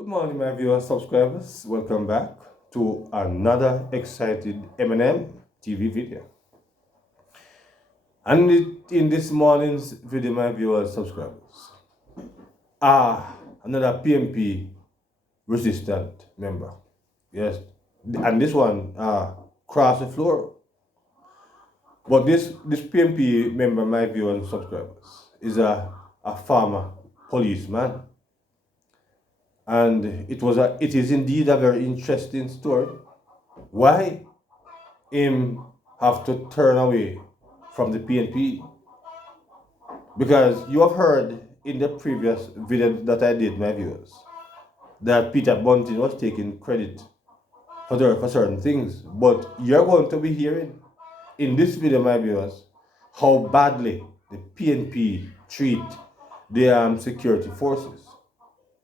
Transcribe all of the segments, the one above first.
Good morning, my viewers, subscribers. Welcome back to another excited M&M TV video. And in this morning's video, my viewers, subscribers, another PNP resistant member. Yes, and this one crossed the floor. But this PNP member, my viewers and subscribers, is a former policeman. And it is indeed a very interesting story. Why him have to turn away from the PNP? Because you have heard in the previous video that I did, my viewers, that Peter Bunting was taking credit for certain things. But you're going to be hearing in this video, my viewers, how badly the PNP treat the security forces.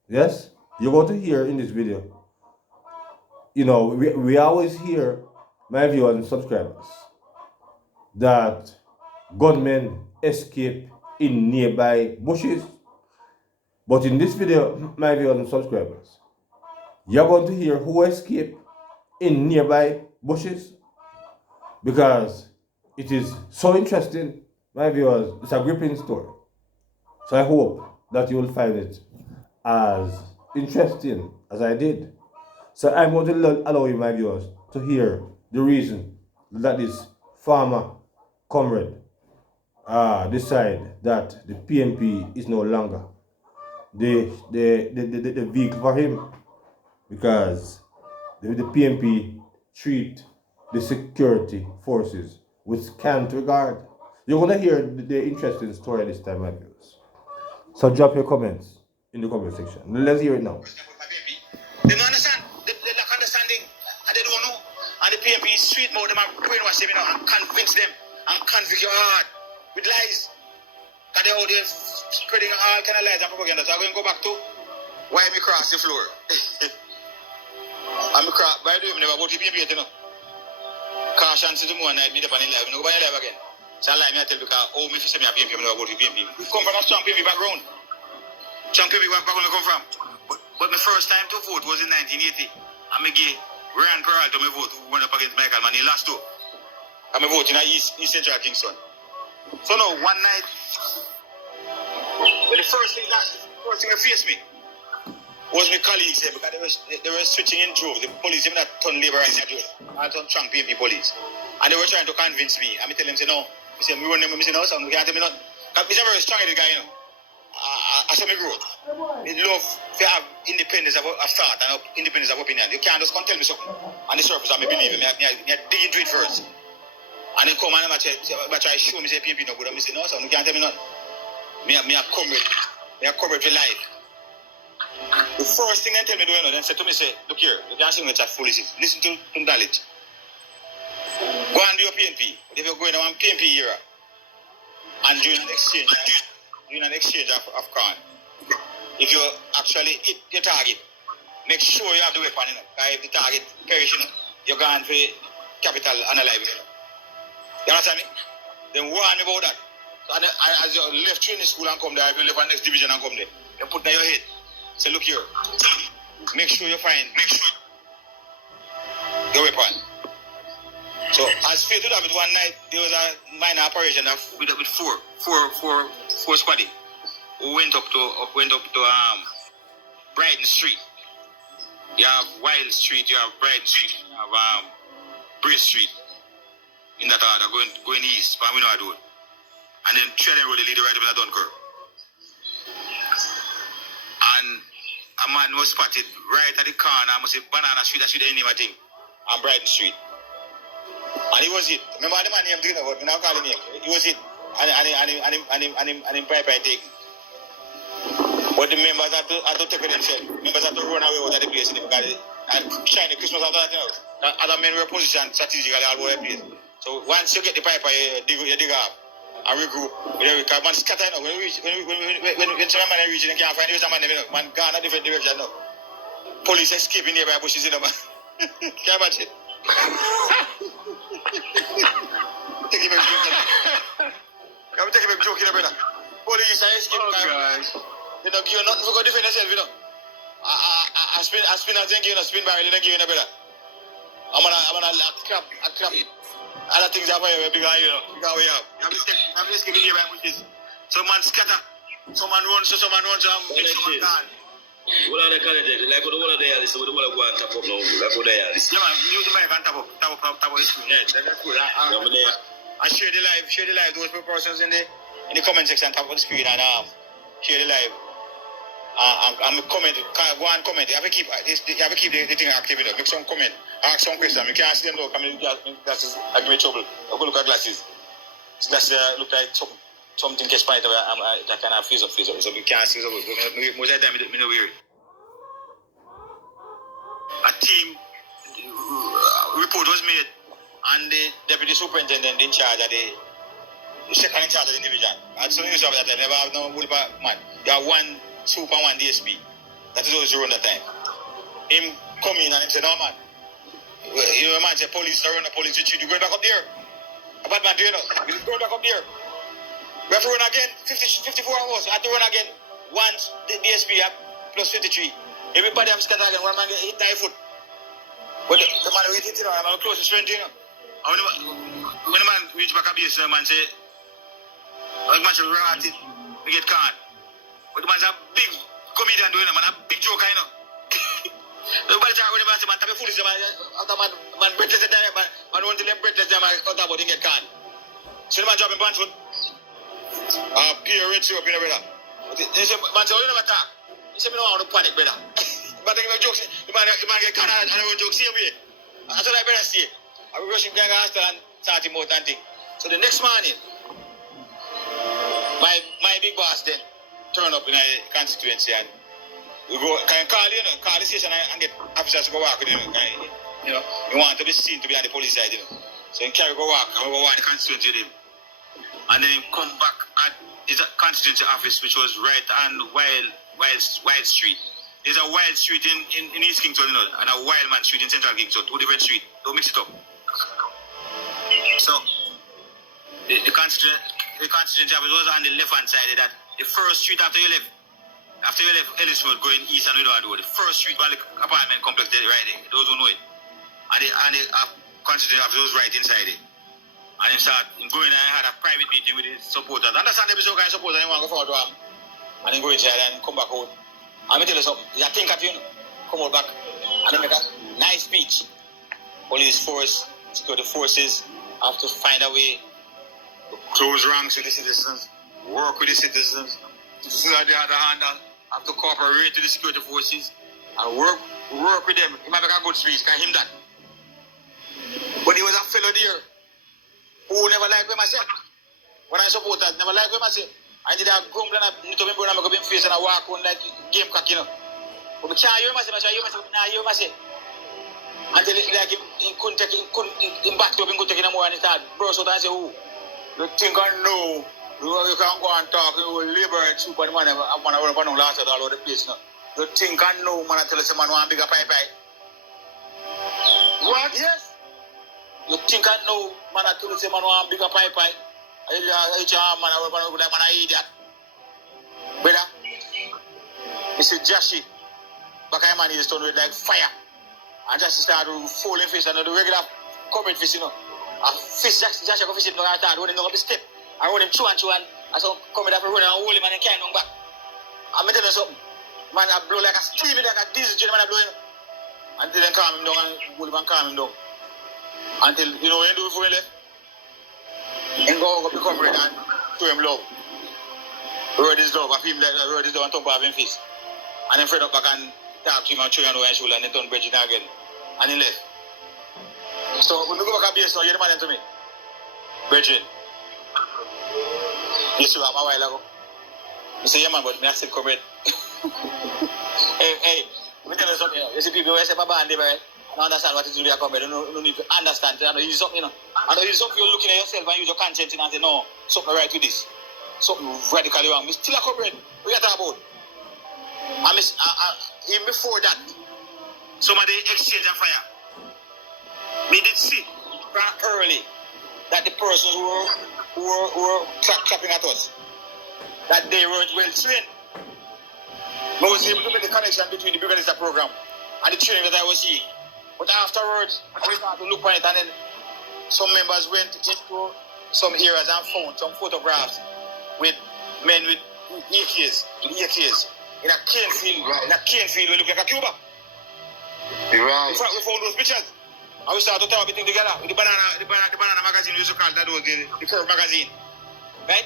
Yes? You're going to hear in this video. You know, we always hear, my viewers and subscribers, that gunmen escape in nearby bushes. But in this video, my viewers and subscribers, you're going to hear who escaped in nearby bushes, because it is so interesting, my viewers. It's a gripping story. So I hope that you will find it as interesting as I did. So I'm going to allow you, my viewers, to hear the reason that this farmer comrade decide that the PNP is no longer the vehicle for him, because the PNP treat the security forces with scant regard. You're going to hear the interesting story this time, my viewers. So drop your comments in the comment section. Let's hear it now. They don't understand. They lack understanding. And they don't know. And the PNP is street mode. Them and brainwash them, and convince them and convict your heart with lies. Because they're out there spreading all kind of lies and propaganda. So I'm going to go back to why me cross the floor. I'm cross. By the way, I never go to PNP, you know. Caution to the one night, me the panel live. No go by live again. So I lie me I tell because me if you say me a PNP, I never go to PNP. We come from a strong PNP background. Strong PNP background we come from. But my first time to vote was in 1980. And I gave Ryan Peralta my vote, who went up against Michael Mann. He lost too. And I voted in East Central Kingston. So now, one night, the first thing that faced me was my colleagues there, because they were switching in droves. The police, even that ton laborers, I turn strong PNP police. And they were trying to convince me. And I tell them, say, no. I say, we run them, I say, no, son, you can't tell me nothing. Because I'm very strong guy, you know. As I grow, they love to have independence of thought and independence of opinion. You can't just come tell me something on the surface and me believe it. I dig into it first. And then come and I try to show me say PNP no good. And I say, no, son, you can't tell me nothing. Me a comrade. Me a comrade for life. The first thing they tell me, they say to me, say, look here, you can't say me chat foolishness. Listen to knowledge. Go and do your PNP. But if you're going on PNP era and doing an exchange of crown, if you actually hit your target, make sure you have the weapon, you know. If the target perish, you know, you're going for capital and alive, you know. You understand me? Then warn me about that. So, and as you left training school and come there, if you left next division and come there, you put in your head. Say, look here, make sure you find your weapon. So as fate would have it, one night there was a minor operation with four squaddy who went up to Brighton Street. You have Wild Street, you have Brighton Street, you have Brace Street. In that order, going east, but we know I do it. And then Tredden Road, they lead right up to Dunkirk. And a man was spotted right at the corner, I must say Banana Street, that's the name I think, and Brighton Street. And he was it. Remember the man named Dino, but we now call him name. He was it. And him pipe taken. But the members had to take it themselves. Members had to run away out of the place because and shine the Christmas after that, you know. Other men were positioned strategically all over the place. So once you get the pipe, you dig up and regroup. Because man scatter now. When some man reach, they can't find the man, you know. Man gone a different direction now. Police escaping nearby bushes, you know, man. Can't imagine. Take him a joke. I'm taking a joke, brother. Police are escaping. Oh, gosh. You know, you're not going to defend yourself, you know. I spin as then give spin barrel, then give brother. I'm gonna clap. Other things are very big, because we have. I'm just giving you right pushes. Some man scatter, some man runs, so some man runs, some man gone. What are the candidates? Like what are they? This is what they go and tap up now. Like what they are. Yeah, man, you might can tap up the screen. Yeah, that's good. And share the live. Those persons in the comment section, tap on the screen and share the live. And comment, go and comment. You have to keep the thing active. Make some comment, ask some questions. You can't see them though. Glasses, I give me trouble. I go look at glasses. So glasses look like something gets by that kind of freeze up. So we can't see. Most of the time, we don't wear it. A team report was made, and the deputy superintendent in charge of the second in charge of the division. And so you saw that they never have no man. You have one super, one DSP. That is always around that time. Him come in and him say, no man. You know, man say police around the police retreat. You going back up there? A bad man, do you know? You going back up there? We have to run again. 54 hours. I have to run again. Once the DSP plus 53. Everybody have scattered again. One man get hit by foot. But the man will hit it, I'm close to strength, you know. When the man reach back up here, the man say, the man should run at it, we get caught. But the man's a big comedian doing it, man, a big joker, you know. Nobody try when the man say, man, tell me foolish, after man breathless, man want to let breathless, man, cut out, but he get caught. So the man dropping punch foot. Pure red syrup, you know, brother. They say, man say, you never talk. He said, me don't want to panic, brother. But I think jokes, the man get caught and I don't joke, same way. That's what I better say. I will rush him down the hospital and start him out and thing. So the next morning, my big boss then turn up in a constituency and we go, can call the station and get officers to go walk with him. You know, you want to be seen to be on the police side, you know. So he carry go walk the constituency with him. And then he come back at his constituency office, which was right on Wild Street. There's a Wild Street in East Kingston, you know, and a Wildman Street in Central Kingston, two different streets. Don't mix it up. So the constituency office was on the left-hand side of that. The first street after you left Ellis Road going east and we don't know the first street where the apartment complex there right there. Those who know it. And the constituency office was right inside it. And him going and had a private meeting with his supporters. Understand the kind of supporters and he want to go forward to him. And then go inside and come back out. I'm going to tell you something. You think at you, come out back and then make a nice speech. Police force, security forces have to find a way to close ranks with the citizens, work with the citizens. Citizens on the other hand have to cooperate with the security forces and work with them. He might make a good speech, can him that. But he was a fellow there who never liked him myself. When I support that, never liked him myself. I did a grumble and I need to be born and I go in face and I walk on like game cock, you know. But I can't hear myself, until like he couldn't take him back up and couldn't take it anymore and he started burst out and say, oh, you think I know, you can go and talk, you will liberate super man, I'm going to run on last all over the place now. You think I know, man, I tell you man want bigger pie. What? Yes. You think I know, man, I tell you man want bigger pie. Man, I eat that. Brother, Mr. Jashi, Bakay man is turned with like fire. And Jashi started falling fish and the regular common fish, you know. A fish, Jashi go fishing, I thought, when him go up the step. I run him chew and I saw coming up and running and hold him and he can't come back. I'm telling you something. Man, I blow like a steam, like a diesel, man, I blow him. Until they calm him down and hold him and calm him down. Until, you know, when you do it for him left. And go up the comrade and show him love. Word is love. I feel like word is love and top of him face. And then Fred up back and talk to him and show him over his shoulder and then turn Bridget again. And he left. So when we go back to base now, you the man to me. Bridget. You see what I'm a while ago? You say, yeah man, but I still comrade. Hey, let me tell you something. You see people who say, Baba and they don't understand what it is to be a comrade. You don't need to understand. You know, use something, you know. And you something you're looking at yourself and use your conscience and say, no, something right with this. Something radically wrong. We're still a comrade. What are you talking about? Even before that, some of the exchange of fire. We did see from early that the persons who were clapping at us, that they were well trained. I was able to make the connection between the Brigadier program and the training that I was seeing. But afterwards, I started to look on it, and then some members went into some areas and found some photographs with men with AKs, in a cane field. Right. In a cane field, we look like a Cuba. Right. In fact, we found those pictures. And we started to throw everything together with the banana magazine we used to call that was the curve magazine. Right?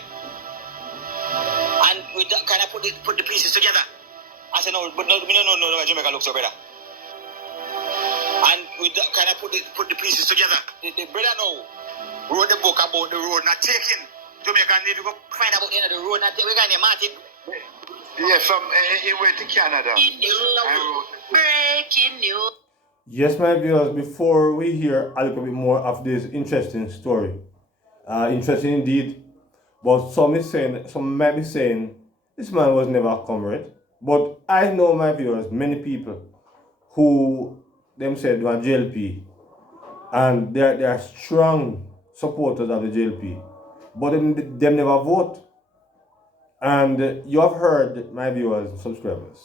And we kind of put the pieces together. I said, no, Jamaica looks so better. And we kind of put the pieces together. The brother now wrote the book about the road not taking. Jamaica need to go find about the end of the road not taking. We got Martin. Yeah, from he went to Canada. Breaking news. Yes, my viewers, before we hear a little bit more of this interesting story, interesting indeed, but some might be saying, this man was never a comrade. But I know, my viewers, many people who them said were JLP, and they are strong supporters of the JLP, but them never vote. And you have heard, my viewers and subscribers,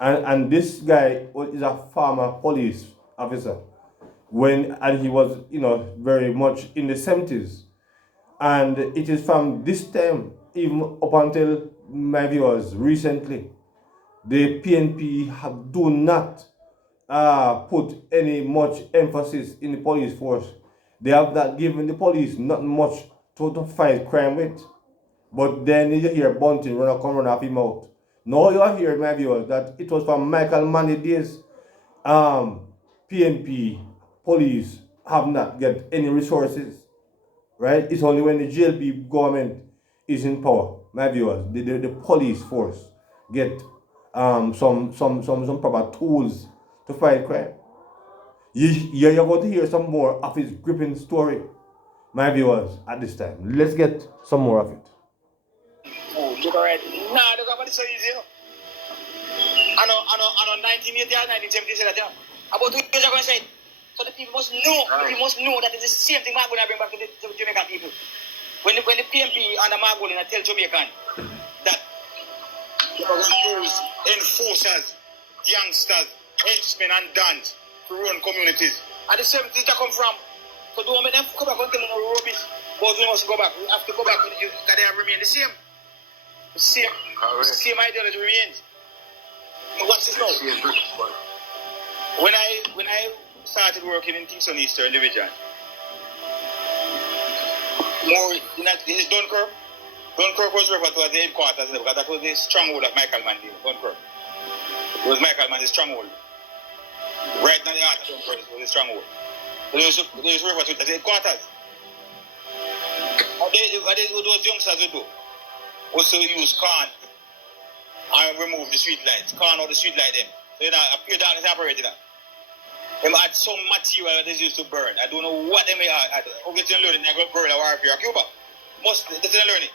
and this guy is a former police officer and he was, very much in the 70s. And it is from this time, even up until, my viewers, recently, the PNP do not put any much emphasis in the police force. They have not given the police not much to fight crime with. But then you hear Bunting run off him out. Now you are hearing, my viewers, that it was from Michael Manley days. PNP, police have not get any resources, right? It's only when the JLP government is in power, my viewers, the police force get some proper tools to fight crime. You're going to hear some more of his gripping story, my viewers, at this time. Let's get some more of it. Oh, look already. Nah, look about it so easy. I know 1980 or 1970 said that, about 2 years ago I said. So the people must know, that it's the same thing Margolin bring back to the Jamaican people. When the PNP and the Margolin tell Jamaican that they are going to use enforcers, youngsters, henchmen and dons to run communities. And the same thing that come from. So don't make them go back and tell them no rubbish. But we must go back. We have to go back because they have remained the same. The same ideology remains. But what's this now? When I started working in Kingston Eastern Division, this is Dunkirk. Dunkirk was referred to as the headquarters because that was the stronghold of Michael Manley. Dunkirk. It was Michael Manley's stronghold. Right now the heart of Dunkirk was the stronghold. So they was referred to as the headquarters. What those youngsters would do was to use corn and remove the street lights. Corn out the street light them. So a pure darkness operated that. They had some material that they used to burn. I don't know what they may have. Obviously, learning they're going to burn a warfare. Cuba. They didn't learn it.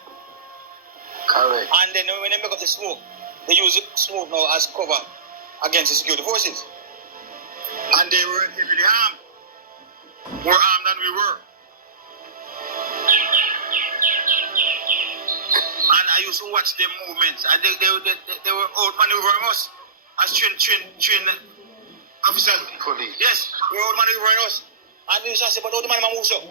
Correct. And then when they make up the smoke, they use the smoke now as cover against the security forces. And they were heavily armed. More armed than we were. And I used to watch their movements. And they were outmaneuvering us as train officers. Police. Yes, we were outmaneuvering us. And they used to say, but how the man moves up?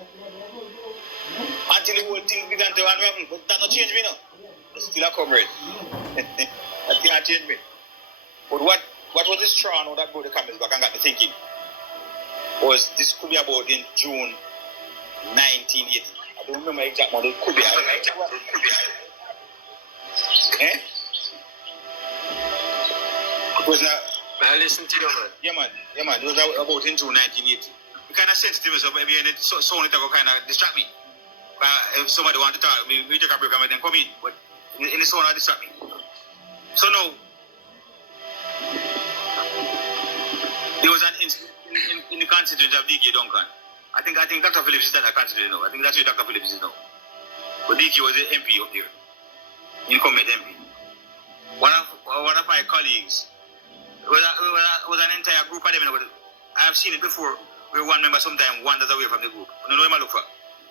Until the whole thing began to run around. But that not change me now. It's still a comrade. That thing not change me. But what was this straw now that brought the cameras back and got me thinking was this could be about in June 1980. I don't remember exact month. It could be. Eh? It was not. I listened to you, man. Yeah, man. It was about in June 1980. It kind of sensitive, so maybe sound it will kind of distract me. If somebody want to talk, we take a break and then come in. But in the sound, it distract me. So now, there was an incident in the constituency of DK Duncan. I think Dr. Phillips is not a constituency now. I think that's where Dr. Phillips is now. But DK was the MP up there. Incumbent MP. One of my colleagues, was an entire group of them. I have seen it before, where one member sometimes wanders away from the group. You know what I look for?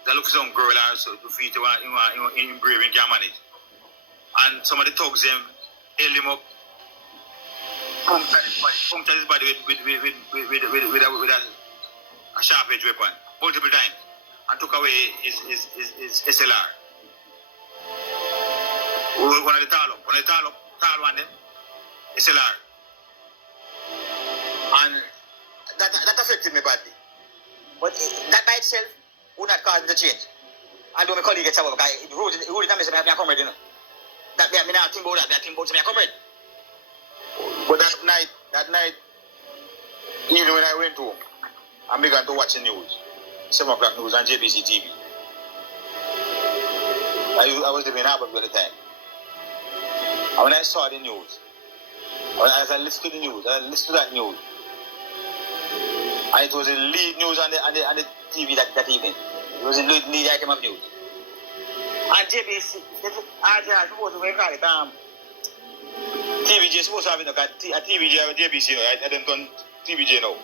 They look for some girl also to feed in brave and can't manage. And some of the thugs them held him up punctured his body with a sharp edge weapon multiple times and took away his SLR. One of the tall one then, SLR. And that affected me badly. But that by itself would not cause the change. And do my colleague gets about because it rules not me say me comrade, you know. That me not think about that, me think about me comrade. But that night, even when I went home, I began to watch the news, 7 o'clock news on JBC TV. I was living in Harbour at the time. And when I saw the news, as I listened to the news, I listened to that news, and it was the lead news on the TV that evening. It was the lead item of news. And JBC, I suppose we call it TVJ supposed to have a TVJ or JBC, you know, I don't done TVJ now.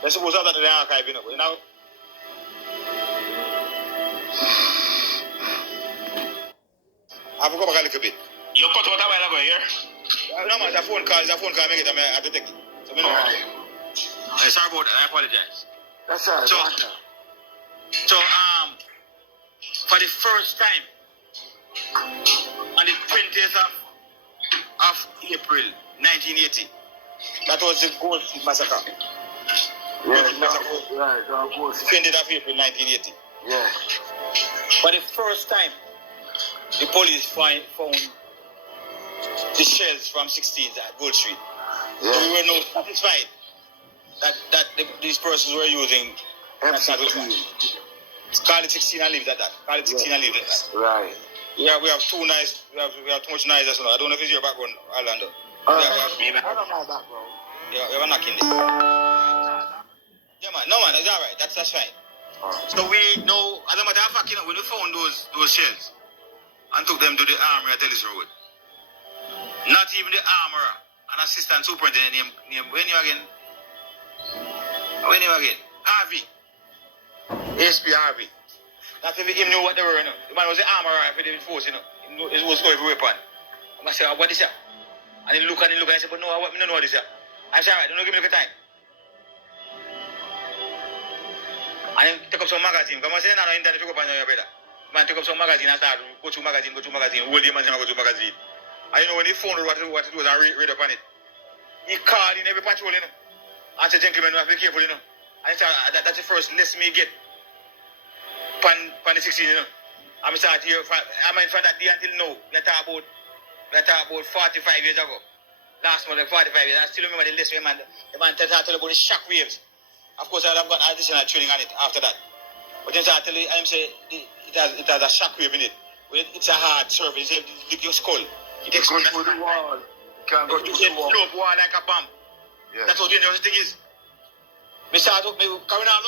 They're supposed to have that in the archive, you know. I forgot about a little bit. You cut out a while ago here? No man, the phone call make it, I have to take it. So, you know, sorry about that, I apologize. That's all right. So, for the first time, on the 20th of April 1980, that was the Gold Street Massacre. Yeah, right, 20th of April 1980. Yeah. For the first time, the police found the shells from 16th at Gold Street. Yeah. So we were not satisfied that these persons were using. Call it 16 and leave it at that. Call it 16 and leave it at that. Right. Yeah, we have too nice. We have too much noise. I don't know if it's your background, Orlando. I don't know that, bro. Yeah, we have a knocking there. Yeah, man. No, man. That's all right. That's fine. So we know, as a matter of fact, you know, when we found those shells and took them to the armory at Ellis Road, not even the armorer, an assistant superintendent named when you again? Harvey. ASP Harvey. Not even him knew what they were, you know. The man was the armorer for the force, you know. He was going every weapon. I said, what is that? And he look and he said, but no, I don't know what this is. I said, all right, don't give me the time. And he took up some magazine. Come on, say, no, internet took up on your brother. Man took up some magazine and started go through magazine. Hold him and say, go through magazine. And you know, when he found out what it was and read up on it, he called in every patrol, you know. And said, gentlemen, you have to be careful, you know. And he said, that's the first list me get. Pan the 16, you know. I'm start here from that day until now. We talk about 45 years ago. Last month, 45 years. I still remember the list where the man tell about the shock waves. Of course, I've got additional training on it after that. But then I tell you, I'm saying it has a shock wave in it. It's a hard surface. It's your skull. It goes through the wall. Can't go through the wall. It wall like a bomb. Yeah. That's what the dangerous thing is. We start up, carrying on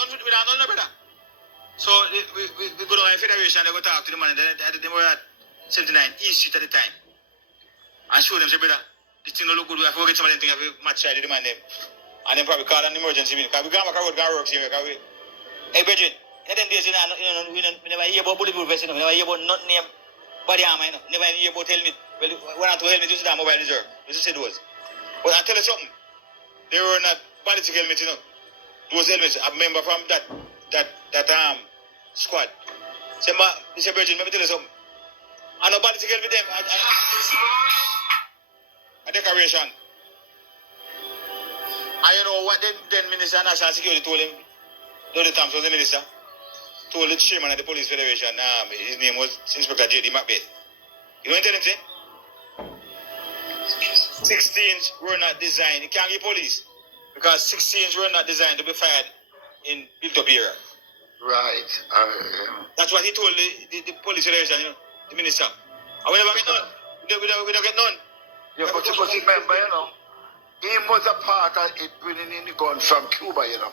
no brother. So we go to the Federation, they go talk to the man, they were at 79 East Street at the time. And show them, say, brother, this thing don't look good, we have to get some of them things, we have to match try to demand them. And then probably call an emergency meeting. Because we go back a road, go work here, because we... Hey, Bridget, in them days, we never hear about bulletproof vest, we never hear about nothing name, body armor, never hear about helmet. Well, one or two helmets, you see that mobile reserve, you see those. But I'll tell you something, they were not ballistic helmets, you know. Those helmets, I remember from that squad. Say, Mr. Virgin, let me tell you something. I know ballistic helmet them. A decoration. And you know what then Minister of National Security told him, Donald Thompson was the minister, told the chairman of the Police Federation, his name was Inspector J.D. Macbeth. You know what I'm saying? 16s were not designed, you can't get police, because 16s were not designed to be fired in built-up area. Right. That's what he told the Police Federation, you know, the minister. And we never get none. We don't get none. Yeah, but you must remember, you know, he was a part of it bringing in the guns from Cuba, you know.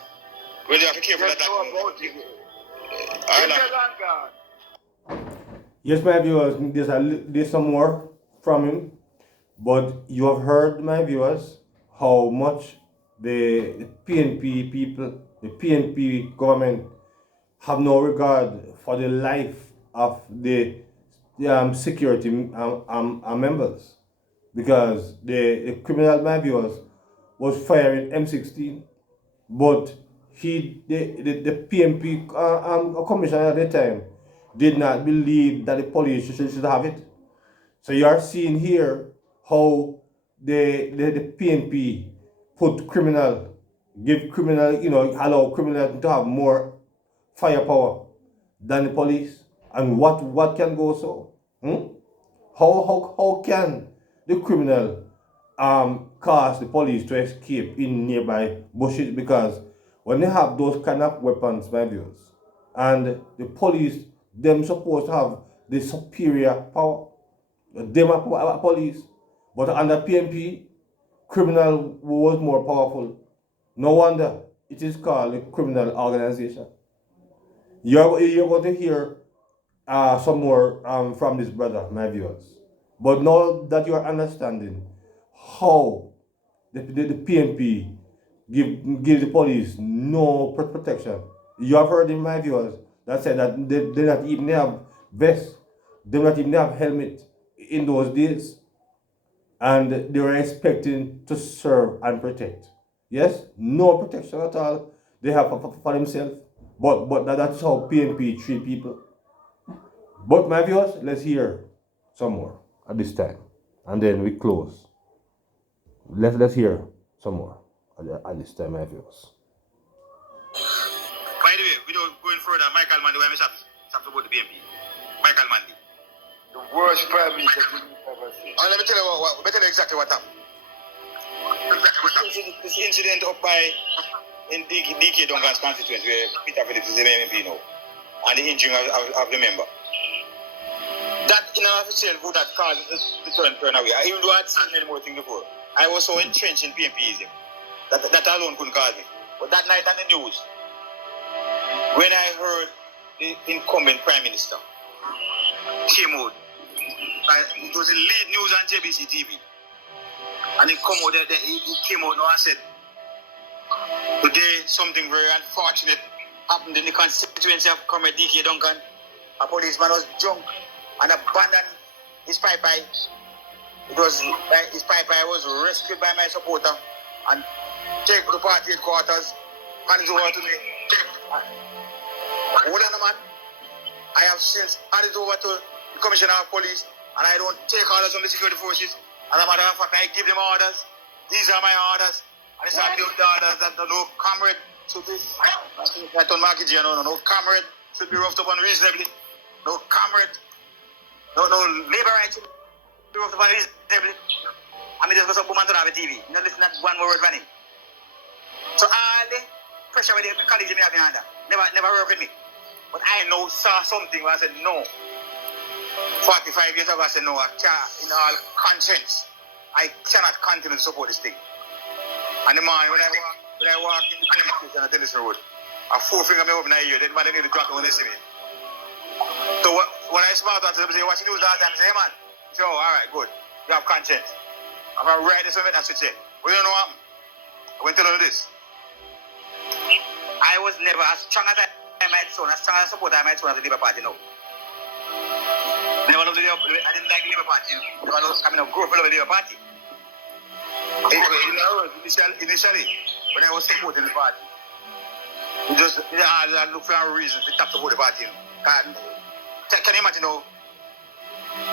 Well, you have to be careful of that. Yes, my viewers, there's some more from him, but you have heard, my viewers, how much the PNP people, the PNP government have no regard for the life of the security members, because the criminal, my viewers, was firing M16, but the PNP commissioner at the time did not believe that the police should have it. So you are seeing here how the PNP put criminal, give criminal, allow criminal to have more firepower than the police. And what can go so? How can the criminal cause the police to escape in nearby bushes? Because when they have those kind of weapons, my viewers, and the police, them supposed to have the superior power. Them are police, but under PNP, criminal was more powerful. No wonder it is called a criminal organization. You're going to hear some more from this brother, my viewers. But now that you are understanding how the PNP give the police no protection, you have heard in my viewers that said that they not even have vests, they not even have helmet in those days, and they were expecting to serve and protect. Yes, no protection at all. They have for themselves, but that's how PNP treat people. But my viewers, let's hear some more at this time, and then we close. Let's hear some more at this time, my viewers. By the way, without going further, Michael Mandy, why am I talking about the BNP? Michael Mandy. The worst prime minister you've ever seen. Let me tell you exactly what happened. This incident up by in DK Duncan's constituency where Peter Phillips is the MP now, and the injuring of the member. That in and of itself would have caused the turn away. Even though I had seen many more things before, I was so entrenched in PNPism that alone couldn't cause me. But that night on the news, when I heard the incumbent Prime Minister came out, it was in lead news on JBC TV, and he came out now and said, today something very unfortunate happened in the constituency of Comrade DK Duncan. A policeman was drunk and abandoned his pipe. His pipe was rescued by my supporter and taken to the party headquarters, handed over to me. Hold on, man. I have since handed over to the Commissioner of Police, and I don't take orders from the security forces. As a matter of fact, I give them orders. These are my orders. And it's not the orders that no comrade should be. I told Marky G, no comrade should be roughed up unreasonably. No comrade. No labor rights should be roughed up unreasonably. I mean, just go some woman to have a TV. You know, listen to one more word from him. So all the pressure with the colleagues me have behind that never worked with me. But I saw something where I said no. 45 years ago I said no, I can't, in all conscience, I cannot continue to support this thing. And the man, when I walk in the police station at Tennyson Road, a four-finger me open my ear, then man they need to drop me when they see me. So when I smile to them, say, what you do that time? I say, hey man, so alright, good. You have conscience. I'm going to write this moment and switch it. But you know what happened? I went to tell you this. I was never as strong as I might sound, as strong as a supporter I might sound as the Labour Party now. Never loved the Labour Party. I didn't like the Labour Party. Never loved coming up, grew up with the Labour Party. Initially, when I was supporting the party, I looked for a reason to tap support the party. Can you imagine now?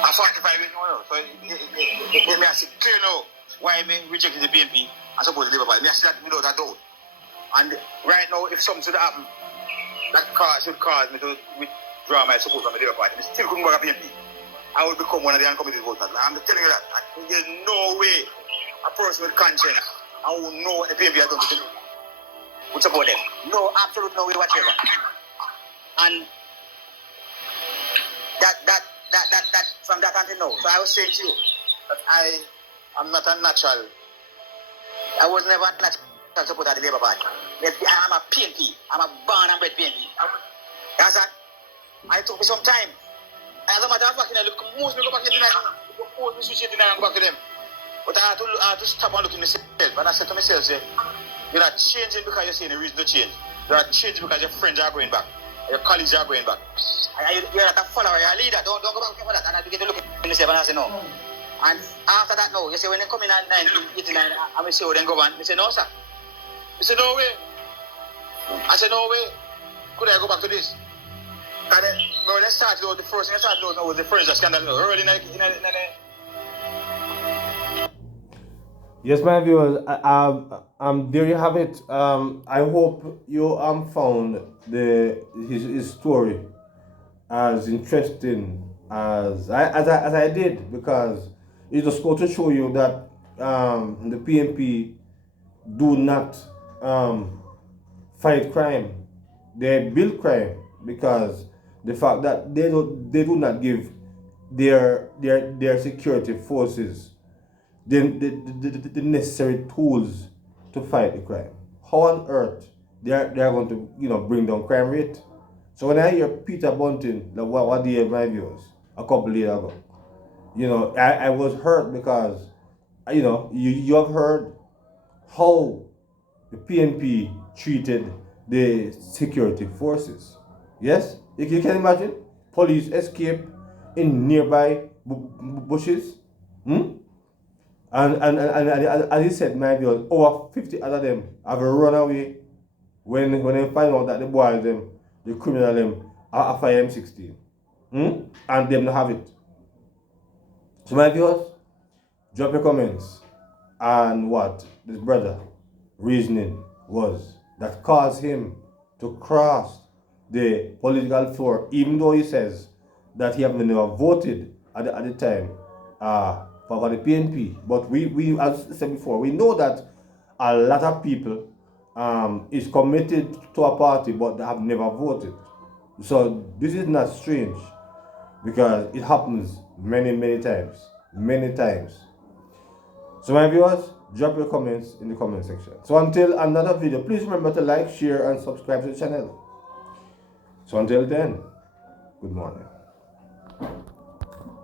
I'm 45 years old, so it may see clear now why I rejected the PNP and supported the Labour Party. I see that without a doubt. And right now, if something should happen, that should cause me to withdraw my support from the Labour Party. I still couldn't work at PNP. I would become one of the uncommitted voters. I'm telling you that. There's no way a person with conscience and who know what the PNP has done to them would support them. No, absolute no way whatsoever. And that from that until now. So I was saying to you that I'm not a natural. I was never a natural supporter of the Labour Party. I'm a PNP. I'm a born and bred PNP. That's that. I took me some time. As a matter of fact, most people go back to tonight. Most people switch it tonight and go back to them. But I had to stop and look in myself. And I said to myself, say, you're not changing because you're saying the reason to change. You're not changing because your friends are going back. Your colleagues are going back. You're not a follower, you're a leader. Don't go back for that. And I begin to look at myself and I say, no. And after that, no, you say when they come in at 9:89, I say, oh, then go on. I say, no, sir. I say, no way. I said, no way. Could I go back to this? And then, when they started, the first thing I started was the furniture scandal. Early in the Yes, my viewers, there you have it. I hope you found his story as interesting as I did, because it just go to show you that the PNP do not fight crime. They build crime because the fact that they do not give their security forces the necessary tools to fight the crime. How on earth they are going to bring down crime rate? So when I hear Peter Bunting, like what did my viewers a couple years ago, I was hurt because you have heard how the PNP treated the security forces. Yes, you can imagine police escape in nearby bushes. Hmm? And as he said, my viewers, over 50 other them have run away when they find out that the boys them, the criminal them, are after M16. And them not have it. So my viewers, drop your comments on what this brother reasoning was that caused him to cross the political floor, even though he says that he have never voted at the time for the PNP. But we, as I said before, we know that a lot of people is committed to a party but they have never voted. So this is not strange because it happens many times. Many times. So my viewers, drop your comments in the comment section. So until another video, please remember to like, share and subscribe to the channel. So until then, good morning.